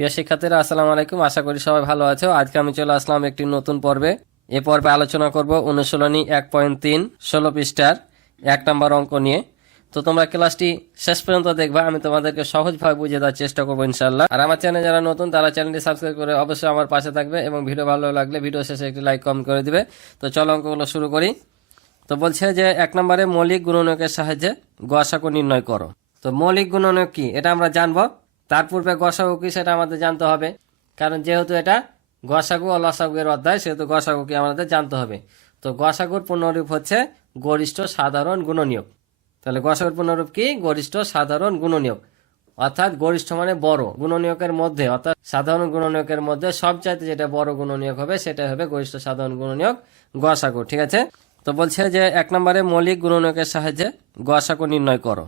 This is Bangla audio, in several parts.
প্রিয় শিক্ষার্থীরা আসসালামু আলাইকুম, আশা করি সবাই ভালো আছো। আজকে আমি চলে আসলাম একটি নতুন পর্বে। এ পর্বে আলোচনা করব অনুশীলনী 1.3 16 পৃষ্ঠার 1 নম্বর অঙ্ক নিয়ে। তো তোমরা ক্লাসটি শেষ পর্যন্ত দেখবা, আমি তোমাদেরকে সহজভাবে বুঝিয়ে দেওয়ার চেষ্টা করবো ইনশাআল্লাহ। আর আমার চ্যানেলে যারা নতুন তারা চ্যানেলটি সাবস্ক্রাইব করে অবশ্যই আমার পাশে থাকবে এবং ভিডিও ভালো লাগলে ভিডিও শেষে একটি লাইক কমেন্ট করে দিবে। তো চলো অঙ্কগুলো শুরু করি। তো বলছে যে 1 নম্বরে মৌলিক গুণনীয়কের সাহায্যে গসাগু নির্ণয় করো। তো মৌলিক গুণনীয়ক কি এটা আমরা জানবো, তার পূর্বে গসাগু কি সেটা আমাদের জানতে হবে। কারণ যেহেতু এটা গসাগু ও লসাগু এর অধ্যায়, সেহেতু গসাগু কি আমাদের জানতে হবে। তো গসাগুর পূর্ণরূপ হচ্ছে গরিষ্ঠ সাধারণ গুণনীয়ক। তাহলে গসাগুর পূর্ণরূপ কি? গরিষ্ঠ সাধারণ গুণনীয়ক, অর্থাৎ গরিষ্ঠ মানে বড়। গুণনীয়কের মধ্যে অর্থাৎ সাধারণ গুণনীয়কের মধ্যে সবচাইতে যেটা বড় গুণনীয়ক হবে সেটা হবে গরিষ্ঠ সাধারণ গুণনীয়ক গসাগু। ঠিক আছে। তো বলছে যে 1 নম্বরে মৌলিক গুণনীয়কের সাহায্যে গসাগু নির্ণয় করো।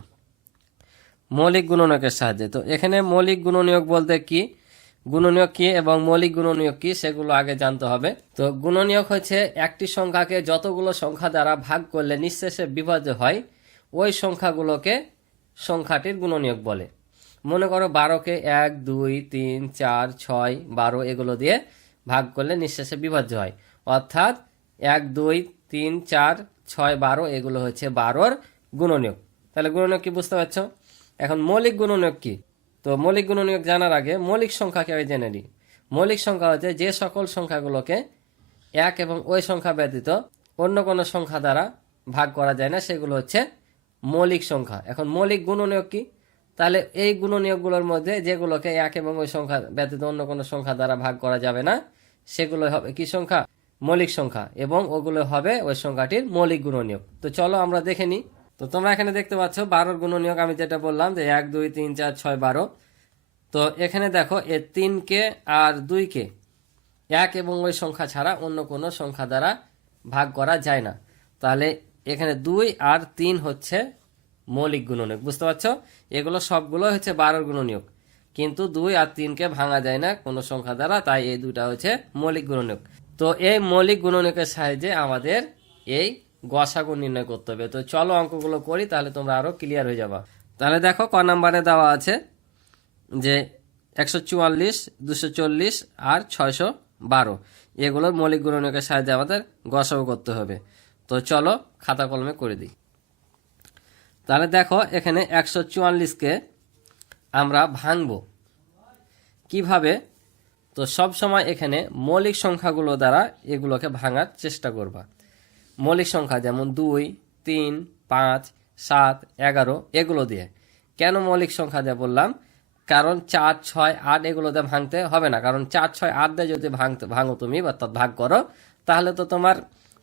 মৌলিক গুণনীয়কের সাহায্যে, তো এখানে মৌলিক গুণনীয়ক বলতে কি, গুণনীয়ক কি এবং মৌলিক গুণনীয়ক কি সেগুলো আগে জানতে হবে। তো গুণনীয়ক হচ্ছে একটি সংখ্যাকে যতগুলো সংখ্যা দ্বারা ভাগ করলে নিঃশেষে বিভাজ্য হয় ওই সংখ্যাগুলোকে সংখ্যাটির গুণনীয়ক বলে। মনে করো 12কে 1 2 3 4 6 12 এগুলো দিয়ে ভাগ করলে নিঃশেষে বিভাজ্য হয়, অর্থাৎ 1 2 3 4 6 12 এগুলো হচ্ছে 12-র গুণনীয়ক। তাহলে গুণনীয়ক কি বুঝতে পারছো। এখন মৌলিক গুণনীয়ক কি, তো মৌলিক গুণনীয়ক জানার আগে মৌলিক সংখ্যাকে আমি জেনে নিই। মৌলিক সংখ্যা হচ্ছে যে সকল সংখ্যাগুলোকে এক এবং ওই সংখ্যা ব্যতীত অন্য কোনো সংখ্যা দ্বারা ভাগ করা যায় না সেগুলো হচ্ছে মৌলিক সংখ্যা। এখন মৌলিক গুণনীয়ক কি, তাহলে এই গুণনীয়কগুলোর মধ্যে যেগুলোকে এক এবং ওই সংখ্যা ব্যতীত অন্য কোনো সংখ্যা দ্বারা ভাগ করা যাবে না সেগুলো হবে কি সংখ্যা? মৌলিক সংখ্যা, এবং ওগুলো হবে ওই সংখ্যাটির মৌলিক গুণনীয়ক। তো চলো আমরা দেখে নিই। তো তোমরা এখানে দেখতে পাচ্ছ 12-র গুণনীয়ক আমি যেটা বললাম যে 1 2 3 4 6 12। তো এখানে দেখো এ 3কে আর 2কে এক এবং ওই সংখ্যা ছাড়া অন্য কোনো সংখ্যা দ্বারা ভাগ করা যায় না। তাহলে এখানে 2 আর 3 হচ্ছে মৌলিক গুণনীয়ক, বুঝতে পারছো। এগুলো সবগুলো হচ্ছে 12-র গুণনীয়ক, কিন্তু 2 আর 3কে ভাঙা যায় না কোনো সংখ্যা দ্বারা, তাই এই দুটা হচ্ছে মৌলিক গুণনীয়ক। তো এই মৌলিক গুণনীয়কের সাহায্যে আমাদের এই গসাগু নির্ণয় করতে হবে। তো চলো অঙ্কগুলো করি, তাহলে তোমরা আরো ক্লিয়ার হয়ে যাবা। তাহলে দেখো ক নাম্বারে দেওয়া আছে যে 144 240 আর 612 এগুলোর মৌলিক গুণনীয়কের সাহায্যে আমাদের গসাগু করতে হবে। তো চলো খাতা কলমে করে দিই। তাহলে দেখো এখানে 144কে আমরা ভাঙবো কিভাবে। তো সব সময় এখানে মৌলিক সংখ্যাগুলো দ্বারা এগুলোকে ভাঙার চেষ্টা করবা। মৌলিক সংখ্যা যেমন 2 3 5 7 11 এগুলো দিয়ে। কেন মৌলিক সংখ্যা দিয়ে বললাম, কারণ 4 6 8 এগুলো দিয়ে ভাঙতে হবে না। কারণ 4 6 8 দিয়ে যদি ভাঙো তুমি অর্থাৎ ভাগ করো, তাহলে তো তোমার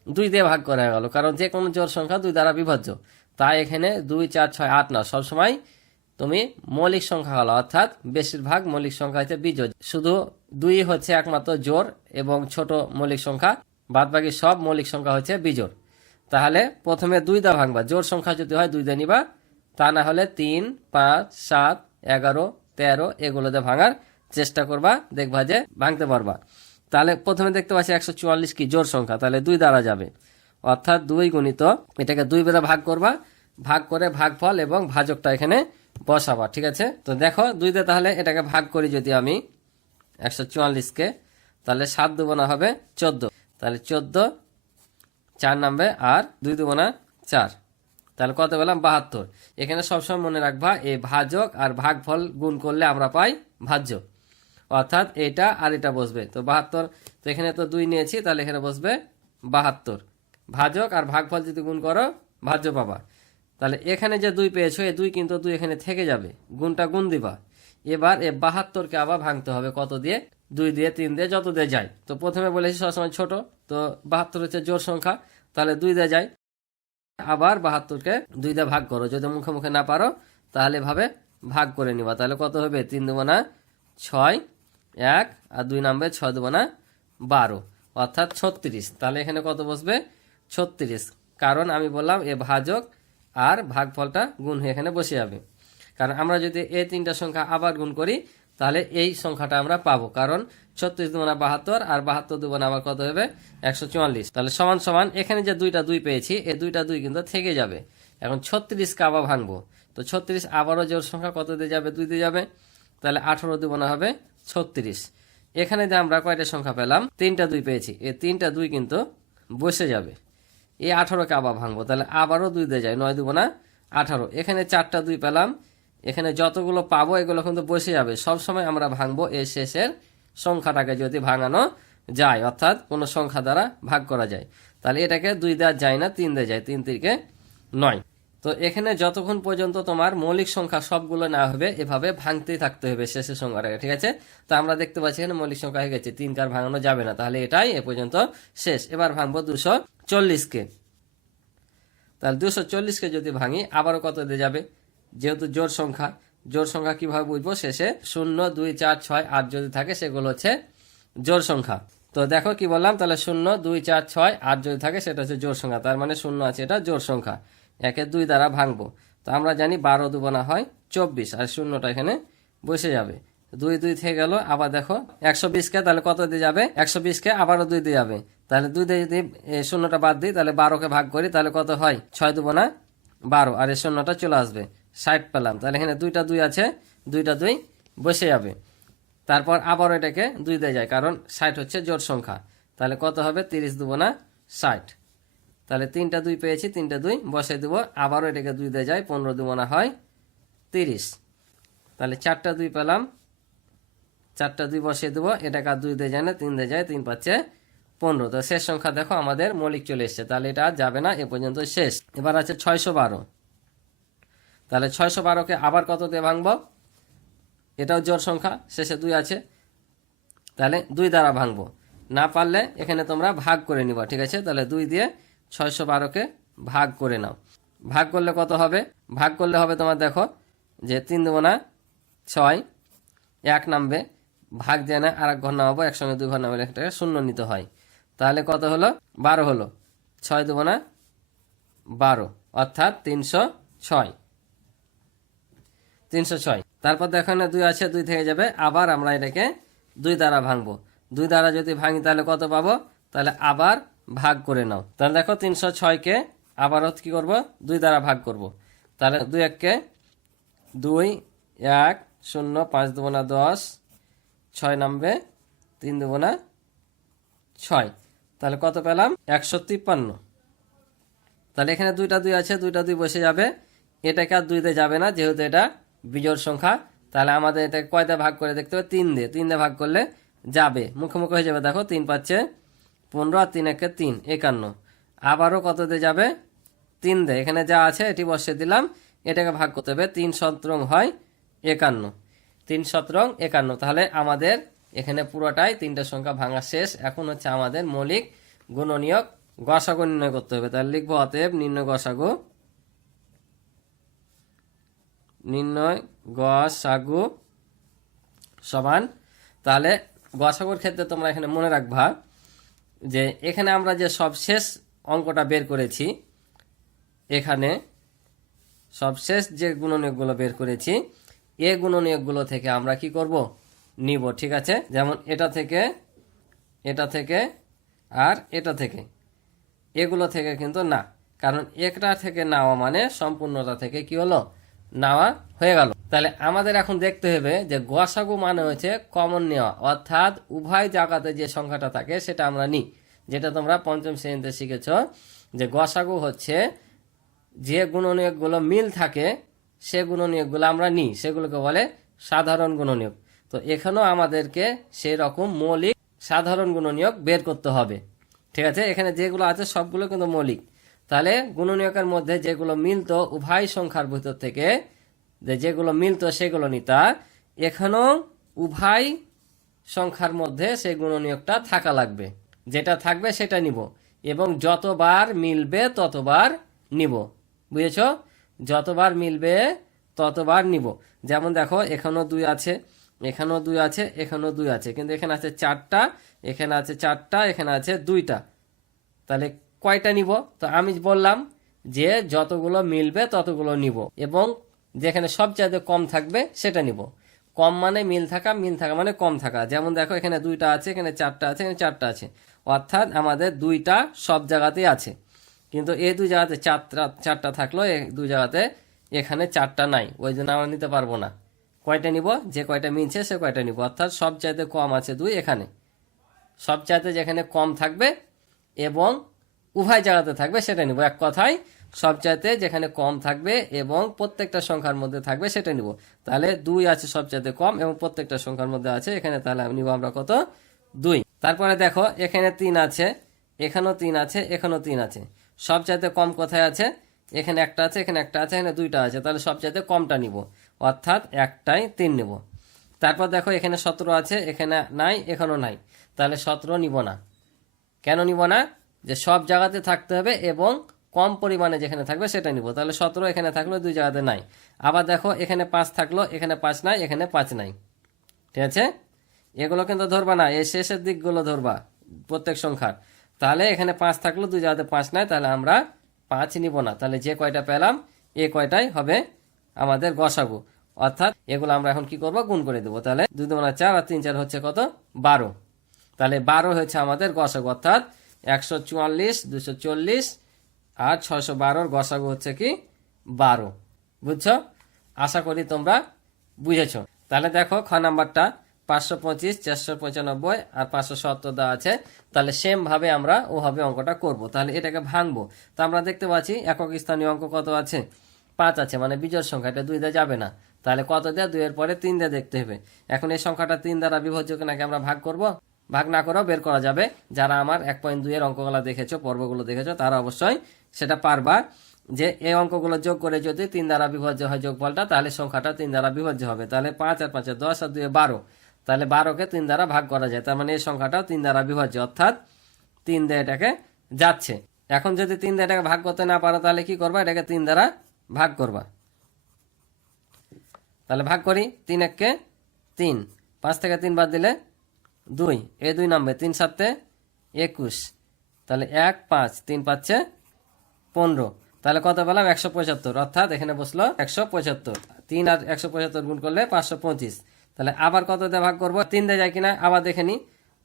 2 দিয়ে ভাগ করা গেল, কারণ যে কোনো জোড় সংখ্যা 2 দ্বারা বিভাজ্য। তাই এখানে 2 4 6 8 না, সবসময় তুমি মৌলিক সংখ্যা হলো, অর্থাৎ বেশিরভাগ মৌলিক সংখ্যা হচ্ছে বিজোড়। শুধু 2 হচ্ছে একমাত্র জোড় এবং ছোট মৌলিক সংখ্যা, বাদ বাকি সব মৌলিক সংখ্যা হচ্ছে বিজোড়। তাহলে প্রথমে 2 দিয়ে ভাঙবা, জোড় সংখ্যা যদি হয় 2 দিয়ে নিবা, তা না হলে 3 5 7 11 13 এগুলো দিয়ে ভাঙার চেষ্টা করবা, দেখবা যে ভাঙতে পারবা। তাহলে প্রথমে দেখতে পাচ্ছি 144 কি জোড় সংখ্যা, তাহলে 2 দ্বারা যাবে, অর্থাৎ 2 গুণিত এটাকে 2 দ্বারা ভাগ করবা, ভাগ করে ভাগফল এবং ভাজকটা এখানে বসাবা। ঠিক আছে। তো দেখো 2 দিয়ে তাহলে এটাকে ভাগ করি যদি আমি 144কে, তাহলে 7 দুগুণা হবে 14, তাহলে 14 4 নামবে আর 2 দুগুণা 4, তাহলে কত পেলাম 72। এখানে সবসময় মনে রাখবা এই ভাজক আর ভাগফল গুণ করলে আমরা পাই ভাজ্য, অর্থাৎ এটা আর এটা বসবে। তো 72, তো এখানে তো 2 নিয়েছি, তাহলে এখানে বসবে 72। ভাজক আর ভাগফল যদি গুণ করো ভাজ্য পাবা। তাহলে এখানে যে 2 পেয়েছো এই 2 কিন্তু 2 এখানে থেকে যাবে, গুণটা গুণ দিবা। এবার এই 72কে আবার ভাঙতে হবে কত দিয়ে? 2 দিয়ে 3 দিয়ে যত দিয়ে যায়। তো প্রথমে বলেছি সবসময় ছোট, তো 72 হচ্ছে জোড় সংখ্যা, তাহলে 2 দিয়ে যায়। আবার 72কে 2 দিয়ে ভাগ করো, যদি মুখে মুখে না পারো তাহলে ভাবে ভাগ করে নিবা। তাহলে কত হবে? 3 দুগুণা 6 1 আর 2 নামবে 6 দুগুণা 12, অর্থাৎ 36। তাহলে এখানে কত বসবে? 36, কারণ আমি বললাম এ ভাজক আর ভাগফলটা গুণ হয়ে এখানে বসে যাবে। কারণ আমরা যদি এই 3টা সংখ্যা আবার গুণ করি তাহলে এই সংখ্যাটা আমরা পাবো, কারণ 36 দুগুণা 72 আর 72 দুগুণা আবার কত হবে? 144। তাহলে সমান সমান এখানে যে 2টা 2 পেয়েছি এই 2টা 2 কিন্তু থেকে যাবে। এখন 36কে আবার ভাঙবো, তো 36 আবারও জোড় সংখ্যা কত দিয়ে যাবে? 2 দিয়ে যাবে, তাহলে 18 দুগুণা হবে 36। এখানে যে আমরা কয়টা সংখ্যা পেলাম, 3টা 2 পেয়েছি। এই 3টা 2 কিন্তু বসে যাবে। এই 18কে আবার ভাঙবো, তাহলে আবারও 2 দিয়ে যায়, 9 2 18। এখানে 4টা 2 পেলাম, এখানে যতগুলো পাবো এগুলো কিন্তু বসে যাবে। সব সময় আমরা ভাঙবো এই শেষের সংখ্যাটাকে যদি ভাঙানো যায়, অর্থাৎ কোনো সংখ্যা দ্বারা ভাগ করা যায়। তাহলে এটাকে 2 দেওয়া যায় না, 3 দিয়ে যায়, 3 3 9। তো এখানে যতক্ষণ পর্যন্ত তোমার মৌলিক সংখ্যা সবগুলো না হবে এভাবে ভাঙতেই থাকতে হবে শেষের সংখ্যাটাকে, ঠিক আছে। তো আমরা দেখতে পাচ্ছি এখানে মৌলিক সংখ্যা হয়ে গেছে, 3 আর ভাঙানো যাবে না, তাহলে এটাই এ পর্যন্ত শেষ। এবার ভাঙবো 240কে। তাহলে 240কে যদি ভাঙি আবারও কত দিয়ে যাবে, যেহেতু জোড় সংখ্যা, জোড় সংখ্যা কিভাবে বুঝবো, শেষে 0 2 4 6 8 যদি থাকে সেগুলো হচ্ছে জোড় সংখ্যা। তো দেখো কি বললাম, তাহলে 0 2 4 6 8 যদি থাকে সেটা হচ্ছে জোড় সংখ্যা, তার মানে 0 আছে, এটা জোড় সংখ্যা। একে 2 দ্বারা ভাঙবো, তো আমরা জানি 12 দুগুণা হয় 24, আর শূন্যটা এখানে বসে যাবে। 2 2 থেকে গেল। আবার দেখো 120কে তাহলে কত দিয়ে যাবে, 120কে আবারও 2 দিয়ে যাবে, তাহলে 2 দিয়ে যদি শূন্যটা বাদ দিই তাহলে 12কে ভাগ করি, তাহলে কত হয়, 6 দুগুণা 12, আর এই শূন্যটা চলে আসবে, 60 পেলাম। তাহলে এখানে 2টা 2 আছে, 2টা 2 বসে যাবে। তারপর আবার এটাকে 2 দিয়ে যায়, কারণ 60 হচ্ছে জোড় সংখ্যা, তাহলে কত হবে, 30 দুগুণা 60। তাহলে 3টা 2 পেয়েছি, 3টা 2 বসে দেবো, আবারও এটাকে 2 দিয়ে যায়, 15 দুগুণা হয় 30। তাহলে 4টা 2 পেলাম, 4টা 2 বসিয়ে দেবো, এটাকে আর 2 দিয়ে যায় না, 3 দিয়ে যায়, 3 5 15। তো শেষ সংখ্যা দেখো আমাদের মৌলিক চলে এসছে, তাহলে এটা আর যাবে না, এ পর্যন্ত শেষ। এবার আছে 612। তাহলে 612কে আবার কত দিয়ে ভাঙবো, এটাও জোড় সংখ্যা, শেষে 2 আছে, তাহলে 2 দ্বারা ভাঙবো। না পারলে এখানে তোমরা ভাগ করে নিবা, ঠিক আছে। তাহলে 2 দিয়ে 612কে ভাগ করে নাও। ভাগ করলে কত হবে, ভাগ করলে হবে তোমার দেখো যে 3 দুগুণা 6, 1 নামবে, ভাগ দিয়ে না আর এক ঘর নামাবো, একসঙ্গে 2 ঘর নামালে এটাকে 0 নিতে হয়। তাহলে কত হলো, 12 হলো, 6 দুগুণা 12, অর্থাৎ 306। 306। তারপর দেখো না 2 আছে, 2 থেকে যাবে, আবার আমরা এটাকে 2 দ্বারা ভাঙবো। 2 দ্বারা যদি ভাঙি তাহলে কত পাবো, তাহলে আবার ভাগ করে নাও। তাহলে দেখো 306কে আবারও কি করব, 2 দ্বারা ভাগ করব। তাহলে 2 1কে 2 1 0, 5 দুগুণা 10, 6 নামবে, 3 দুগুণা 6, তাহলে কত পেলাম, 153। তাহলে এখানে 2টা 2 আছে, 2টা 2 বসে যাবে, এটাকে আর 2 দিয়ে যাবে না, যেহেতু এটা বিজোড় সংখ্যা। তাহলে আমাদের এটাকে কয়টা ভাগ করে দেখতে হবে, 3 দিয়ে। 3 দিয়ে ভাগ করলে যাবে, মুখোমুখি হয়ে যাবে, দেখো 3 5 15, আর 3 1 3 51। আবারও কত দিয়ে যাবে, 3 দিয়ে, এখানে যা আছে এটি বসিয়ে দিলাম, এটাকে ভাগ করতে হবে, 3 17 হয় 51, 3 17 51। তাহলে আমাদের এখানে পুরোটাই 3টা সংখ্যা ভাঙা শেষ। এখন হচ্ছে আমাদের মৌলিক গুণনীয়ক গসাগু নির্ণয় করতে হবে। তাহলে লিখবো অতএব নির্ণয় গসাগু, নির্ণয় গসাগু সমান। তাহলে গসাগুর ক্ষেত্রে তোমরা এখানে মনে রাখবা যে এখানে আমরা যে সবশেষ অঙ্কটা বের করেছি, এখানে সবশেষ যে গুণনীয়কগুলো বের করেছি, এই গুণনীয়কগুলো থেকে আমরা কি করব, নিব, ঠিক আছে। যেমন এটা থেকে, এটা থেকে, আর এটা থেকে, এগুলো থেকে কিন্তু না, কারণ একটা থেকে নেওয়া মানে সম্পূর্ণতা থেকে কি হলো, নেওয়া হয়ে গেল। তাহলে আমাদের এখন দেখতে হবে যে গসাগু মানে হচ্ছে কমন নেওয়া, অর্থাৎ উভয় জায়গাতে যে সংখ্যাটা থাকে সেটা আমরা নিই, যেটা তোমরা পঞ্চম শ্রেণীতে শিখেছ যে গসাগু হচ্ছে যে গুণনীয়কগুলো মিল থাকে সে গুণনীয়কগুলো আমরা নিই, সেগুলোকে বলে সাধারণ গুণনীয়ক। তো এখানেও আমাদেরকে সেই রকম মৌলিক সাধারণ গুণনীয়ক বের করতে হবে, ঠিক আছে। এখানে যেগুলো আছে সবগুলো কিন্তু মৌলিক। তাহলে গুণনীয়কের মধ্যে যেগুলো মিলতো উভয় সংখ্যার ভিতর থেকে, যেগুলো মিলতো সেগুলো নিতা, এখানেও উভয় সংখ্যার মধ্যে সেই গুণনীয়কটা থাকা লাগবে, যেটা থাকবে সেটা নিব, এবং যতবার মিলবে ততবার নিব, বুঝেছ, যতবার মিলবে ততবার নিব। যেমন দেখো এখানেও 2 আছে, এখানেও 2 আছে, এখানেও 2 আছে, কিন্তু এখানে আছে 4টা, এখানে আছে 4টা, এখানে আছে 2টা, তাহলে কয়টা নিব? তো আমি বললাম যে যতগুলো মিলবে ততগুলো নিব, এবং যেখানে সবচেয়ে কম থাকবে সেটা নিব। কম মানে মিল থাকা, মিল থাকা মানে কম থাকা। যেমন দেখো এখানে 2টা আছে, এখানে 4টা আছে, এখানে 4টা আছে, অর্থাৎ আমাদের 2টা সব জায়গাতেই আছে, কিন্তু এই 2 জায়গাতে 4টা থাকলো, এই 2 জায়গাতে এখানে 4টা নাই, ওই জন্য আমরা নিতে পারবো না, কয়টা নিব, যে কয়টা মিলছে সে কয়টা নিব, অর্থাৎ সবচাইতে কম আছে 2 এখানে, সবচাইতে যেখানে কম থাকবে এবং উভয় জায়গাতে থাকবে সেটা নিব। এক কথায় সবচাইতে যেখানে কম থাকবে এবং প্রত্যেকটা সংখ্যার মধ্যে থাকবে সেটা নিব। তাহলে 2 আছে সবচাইতে কম এবং প্রত্যেকটা সংখ্যার মধ্যে আছে, এখানে তাহলে নিব আমরা কত, 2। তারপরে দেখো এখানে 3 আছে, এখানেও 3 আছে, এখানেও 3 আছে। সবচাইতে কম কোথায় আছে, এখানে একটা আছে, এখানে একটা আছে, এখানে 2টা আছে, তাহলে সবচাইতে কমটা নিব, অর্থাৎ একটাই 3 নিব। তারপর দেখো এখানে 17 আছে, এখানে নাই, এখানেও নাই, তাহলে 17 নিব না। কেন নিব না, যে সব জায়গাতে থাকতে হবে এবং কম পরিমাণে যেখানে থাকবে সেটা নিব। তাহলে 17 এখানে থাকলো, 2 জায়গাতে নাই। আবার দেখো এখানে 5 থাকলো, এখানে 5 নাই, এখানে 5 নাই, ঠিক আছে। এগুলো কিন্তু ধরবা না, এই শেষের দিকগুলো ধরবা প্রত্যেক সংখ্যার। তাহলে এখানে 5 থাকলো, 2 জায়গাতে 5 নাই, তাহলে আমরা 5 নিব না। তাহলে যে কয়টা পেলাম এ কয়টাই হবে আমাদের গসাগু, অর্থাৎ এগুলো আমরা এখন কি করব, গুণ করে দেবো। তাহলে 2 দুগুণা 4 আর 3 4 হচ্ছে কত, 12। তাহলে 12 হচ্ছে আমাদের গসাগু, অর্থাৎ 144, 240 আর 612 গসাগু হচ্ছে কি 12। বুঝছো? আশা করি তোমরা বুঝেছো। তাহলে দেখো খ নাম্বারটা 525, 495 আর 570 দেওয়া আছে। তাহলে সেম ভাবে আমরা ওভাবে অঙ্কটা করব। তাহলে এটাকে ভাঙবো। তো আমরা দেখতে পাচ্ছি একক স্থানীয় অঙ্ক কত আছে, 5 আছে, মানে বিজোড় সংখ্যা, এটা 2 দিয়ে যাবে না। তাহলে কত দেয়া, 2 এর পরে 3 দিয়ে দেখতে হবে। এখন এই সংখ্যাটা 3 দ্বারা বিভাজ্য নাকি আমরা ভাগ করব, ভাগ না করেও বের করা যাবে। যারা আমার 1.2 এর অঙ্কগুলো দেখেছো, পর্বগুলো দেখেছো, তারা অবশ্যই সেটা পারবা যে এই অঙ্কগুলো যোগ করে যদি 3 দ্বারা বিভাজ্য হয় যোগফলটা, তাহলে সংখ্যাটা 3 দ্বারা বিভাজ্য হবে। তাহলে 5 আর 5 10 আর 2 12, তাহলে 12কে 3 দ্বারা ভাগ করা যায়, তার মানে এই সংখ্যাটাও 3 দ্বারা বিভাজ্য, অর্থাৎ 3 দিয়ে এটাকে যাচ্ছে। এখন যদি 3 দিয়ে এটাকে ভাগ করতে না পারো তাহলে কি করবা, এটাকে 3 দ্বারা ভাগ করবা। তাহলে ভাগ করি, 3 1 3, 5 থেকে 3 বাদ দিলে 2, এই 2 নামবে, 3 7 21, তাহলে 1 5, 3 5 15, তাহলে কত পেলাম, 175, অর্থাৎ এখানে বসলো 175। 3 আর 175 গুণ করলে 525। তাহলে আবার কত দিয়ে ভাগ করবো, 3 দিয়ে যায় কিনা আবার দেখে নি।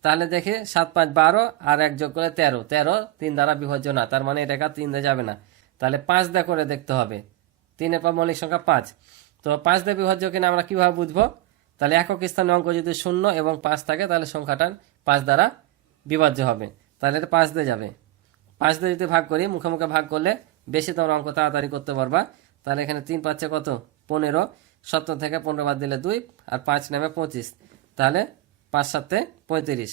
তাহলে দেখে 7 5 12 আর 1 যোগ করে 13, 13 3 দ্বারা বিভাজ্য না, তার মানে এটাকে 3 দিয়ে যাবে না। তাহলে 5 দিয়ে করে দেখতে হবে, 3 এর পর মৌলিক সংখ্যা 5। তো 5 দিয়ে বিভাজ্য কিনা আমরা কিভাবে বুঝবো, তাহলে একক স্থানে অঙ্ক যদি 0 এবং 5 থাকে তাহলে সংখ্যাটা 5 দ্বারা বিভাজ্য হবে। তাহলে এটা 5 দিয়ে যাবে। 5 দিয়ে যদি ভাগ করি, মুখে মুখে ভাগ করলে বেশি তোমরা অঙ্ক তাড়াতাড়ি করতে পারবা। তাহলে এখানে 3 5 কত, 15, 70 থেকে 15 বাদ দিলে 2 আর 5 নামে 25, তাহলে 5 7 35।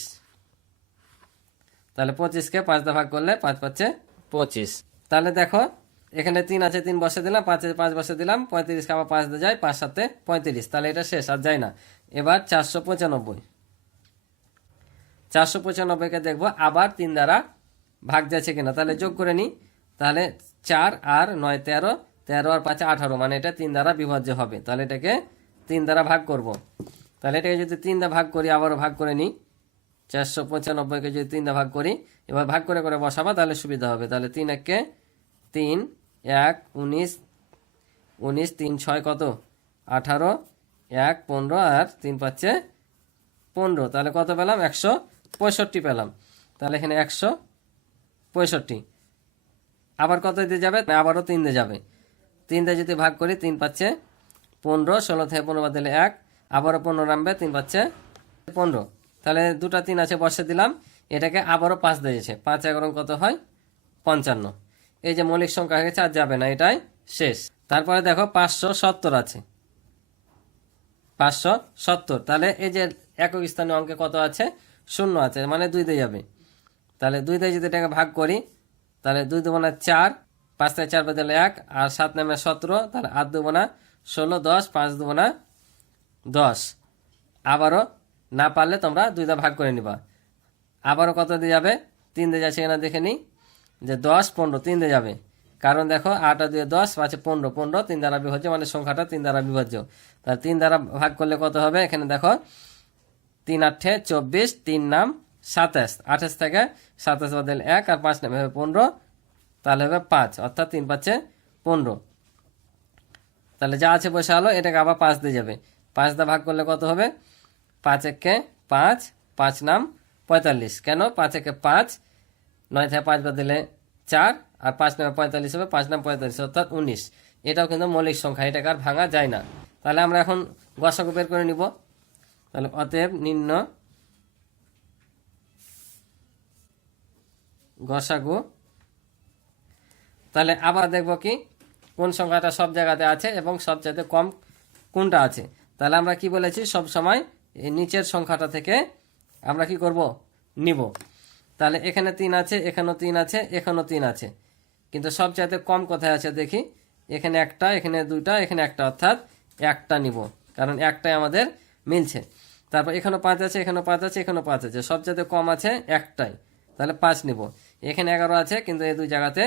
তাহলে 25কে 5 দিয়ে ভাগ করলে 5 5 25। তাহলে দেখো এখানে 3 আছে, 3 বসে দিলাম, 5 5 বসে দিলাম, 35কে আবার 5 দিয়ে যায়, 5 7 35। তাহলে এটা শেষ, আর যায় না। এবার 495, 495কে দেখবো আবার 3 দ্বারা ভাগ যাচ্ছে কিনা, তাহলে যোগ করে নিই। তাহলে 4 আর 9 13, 13 আর 5 18, মানে এটা 3 দ্বারা বিভাজ্য হবে। তাহলে এটাকে 3 দ্বারা ভাগ করব। তাহলে এটাকে যদি 3 দ্বারা ভাগ করি, আবারও ভাগ করে নিই। 495কে যদি 3 দ্বারা ভাগ করি, এবার ভাগ করে করে বসাবা, তাহলে সুবিধা হবে। তাহলে 3 1 3, 1 19, 19 3 6 কত 18, 1 15 আর 3 5 15, তাহলে কত পেলাম, 165 পেলাম। তাহলে এখানে 165 আবার কত দিয়ে যাবে, আবারও 3 দিয়ে যাবে। 3 দিয়ে যদি ভাগ করি, 3 5 15, 16 থেকে 15 বাদ দিলে 1, আবারও 15 নামবে, 3 5 15। তাহলে 2টা 3 আছে, বসে দিলাম। এটাকে আবারও 5 দিয়েছে, 5 11 কত হয় 55। এই যে মৌলিক সংখ্যা হয়ে গেছে, আর যাবে না, এটাই শেষ। তারপরে দেখো 570 আছে, 570। তাহলে এই যে একক স্থানীয় অঙ্কে কত আছে, 0 আছে, মানে 2 দিয়ে যাবে। তাহলে 2 দিয়ে যদি এটাকে ভাগ করি, তাহলে 2 2 4, 5 থেকে 4 বাদ দিলে 1 আর 7 নামে 17, তাহলে 8 2 16, 10, 5 2 10। আবারও না পারলে তোমরা 2 দিয়ে ভাগ করে নিবা। আবারও কত দিয়ে যাবে, 3 দিয়ে যাচ্ছে কিনা দেখে নিই, যে 10 15 3 দিয়ে যাবে। কারণ দেখো 8 আর 2 10, 5 15, 15 3 দ্বারা বিভাজ্য, মানে সংখ্যাটা 3 দ্বারা বিভাজ্য। তাহলে 3 দ্বারা ভাগ করলে কত হবে, এখানে দেখো 3 8 24, 3 নাম 27, 28 থেকে 27 বাদ দিলে 1 আর 5 নামে হবে 15, তাহলে হবে 5, অর্থাৎ 3 5 15। তাহলে যা আছে বসে হলো, এটাকে আবার 5 দিয়ে যাবে। 5 দিয়ে ভাগ করলে কত হবে, 5 1 5, 5 নাম 45। কেন, 5 1 5, 9 থেকে 5 বাদ দিলে 4 আর 5 নামে 45 হবে, 5 নাম 45, অর্থাৎ 19। এটাও কিন্তু মৌলিক সংখ্যা, এটাকে আর ভাঙা যায় না। তাহলে আমরা এখন গসাগু বের করে নিব। তাহলে অতএব নিম্ন গসাগু। তাহলে আবার দেখব কি কোন সংখ্যাটা সব জায়গাতে আছে এবং সবচেয়ে কম কোনটা আছে। তাহলে আমরা কি বলেছি, সব সময় এই নিচের সংখ্যাটা থেকে আমরা কি করব, নিব। তাহলে এখানে 3 আছে, এখানেও 3 আছে, এখানেও 3 আছে, কিন্তু সবচাইতে কম কোথায় আছে দেখি। এখানে একটা, এখানে দুইটা, এখানে একটা, অর্থাৎ একটা নিব, কারণ একটাই আমাদের মিলছে। তারপর এখানেও 5 আছে, এখানেও 5 আছে, এখানেও 5 আছে, সবচাইতে কম আছে একটাই, তাহলে 5 নিব। এখানে 11 আছে, কিন্তু এই দুই জায়গাতে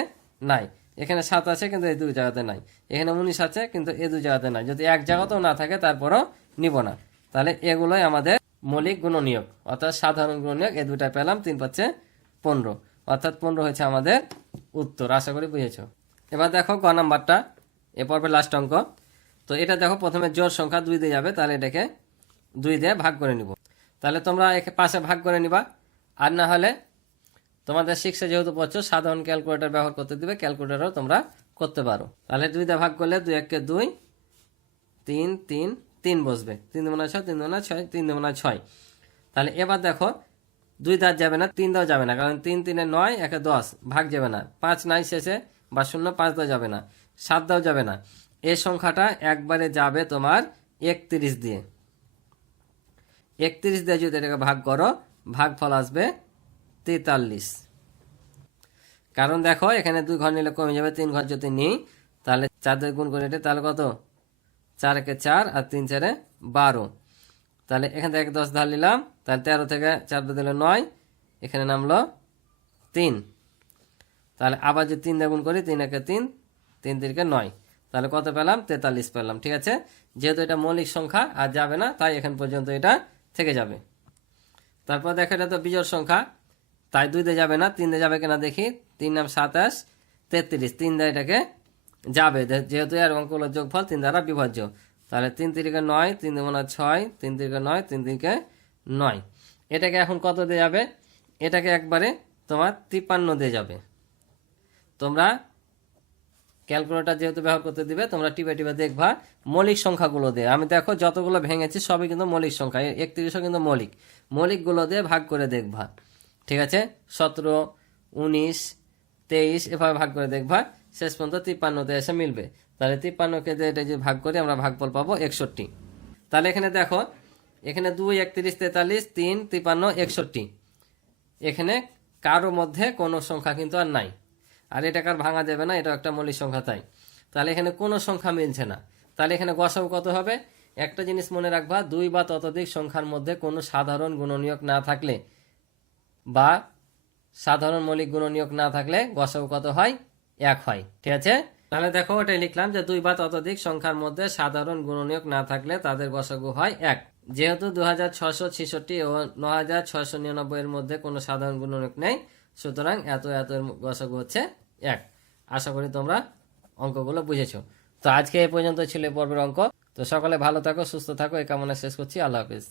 নাই। এখানে 7 আছে, কিন্তু এই দুই জায়গাতে নাই। এখানে 19 আছে, কিন্তু এই দুই জায়গাতে নাই। যদি এক জায়গাতেও না থাকে তারপরও নিব না। তাহলে এগুলোই আমাদের মৌলিক গুণনীয়ক, অর্থাৎ সাধারণ গুণনীয়ক। এই দুইটা পেলাম, 3 5 15, অর্থাৎ 15 হয়েছে আমাদের উত্তর। আশা করি বুঝেছ। এবার দেখো গ নাম্বারটা, এ পর্বে লাস্ট অঙ্ক। তো এটা দেখো, প্রথমে জোড় সংখ্যা 2 দিয়ে যাবে, তাহলে এটাকে 2 দিয়ে ভাগ করে নিব। তাহলে তোমরা একে পাশে ভাগ করে নিবা, আর না হলে তোমাদের 6-এ যেহেতু পড়ছো সাধারণ ক্যালকুলেটর ব্যবহার করতে দিবে, ক্যালকুলেটরও তোমরা করতে পারো। তাহলে 2 দিয়ে ভাগ করলে 2 1 2, 3 3 3 বসবে, 3 2 6, 3 2 6, 3 2 6। তাহলে এবার দেখো 2 দাঁত যাবে না, 3 দাও যাবে না, কারণ 3 3 9, 1 10, ভাগ যাবে না। 5 নাই শেষে বা 0, 5 দাও যাবে না, 7 দাও যাবে না। এই সংখ্যাটা একবারে যাবে তোমার 31 দিয়ে। 31 দিয়ে যদি এটাকে ভাগ করো, ভাগফল আসবে 43। কারণ দেখো এখানে 2 ঘর নিলে কমে যাবে, 3 ঘর যদি নিই তাহলে 4 দিয়ে গুণ করে এটা, তাহলে কত, 4 1 4 আর 3 4 12। তাহলে এখান থেকে 10 ধার নিলাম, তাহলে 13 থেকে 4 দিলে 9, এখানে নামলো 3। তাহলে আবার যদি 3 দিয়ে গুণ করি, 3 1 3, 3 3 9, তাহলে কত পেলাম, 43 পেলাম। ঠিক আছে, যেহেতু এটা মৌলিক সংখ্যা আর যাবে না, তাই এখান পর্যন্ত এটা থেকে যাবে। তারপর দেখো এটা তো বিজোড় সংখ্যা, তাই 2 দিয়ে যাবে না, 3 দিয়ে যাবে কিনা দেখি। 3 নাম 27, 33, 3 দিয়ে এটাকে যাবে, যেহেতু এর অঙ্ক হলো যোগফল 3 দ্বারা বিভাজ্য। তাহলে 3 3 9, 3 2 6, 3 3 9, 3 3 9। এটাকে এখন কত দিয়ে যাবে, এটাকে একবারে তোমার 53 দিয়ে যাবে। তোমরা ক্যালকুলেটর যেহেতু ব্যবহার করতে দিবে, তোমরা টিপে টিপে দেখবা মৌলিক সংখ্যাগুলো দিয়ে। আমি দেখো যতগুলো ভেঙেছি সবই কিন্তু মৌলিক সংখ্যা, 31ও কিন্তু মৌলিকগুলো দিয়ে ভাগ করে দেখবা। ঠিক আছে, 17 19 23 এভাবে ভাগ করে দেখবা, শেষ পর্যন্ত 53তে এসে মিলবে। তাহলে 53কে দিয়ে এটা যদি ভাগ করি, আমরা ভাগফল পাবো 61। তাহলে এখানে দেখো, এখানে 2 31 43 3 53 61, এখানে কারো মধ্যে কোনো সংখ্যা কিন্তু আর নাই, আর এটাকে আর ভাঙা যাবে না, এটাও একটা মৌলিক সংখ্যা। তাহলে এখানে কোনো সংখ্যা মিলছে না। তাহলে এখানে গসাগু কত হবে, একটা জিনিস মনে রাখবা, 2 বা ততোধিক সংখ্যার মধ্যে কোনো সাধারণ গুণনীয়ক না থাকলে বা সাধারণ মৌলিক গুণনীয়ক না থাকলে গসাগু কত হয়, 1 হয়। ঠিক আছে, তাহলে দেখো ওটাই লিখলাম যে 2 বা ততোধিক সংখ্যার মধ্যে সাধারণ গুণনীয়ক না থাকলে তাদের গসাগু হয় 1। যেহেতু 2666 ও 9699 এর মধ্যে কোনো সাধারণ গুণনীয়ক নেই, সুতরাং এত এর গসাগু হচ্ছে 1। আশা করি তোমরা অঙ্কগুলো বুঝেছো। তো আজকে এই পর্যন্ত ছিল পর্বের অঙ্ক। তো সকলে ভালো থাকো, সুস্থ থাকো, এই কামনা শেষ করছি। আল্লাহ হাফিজ।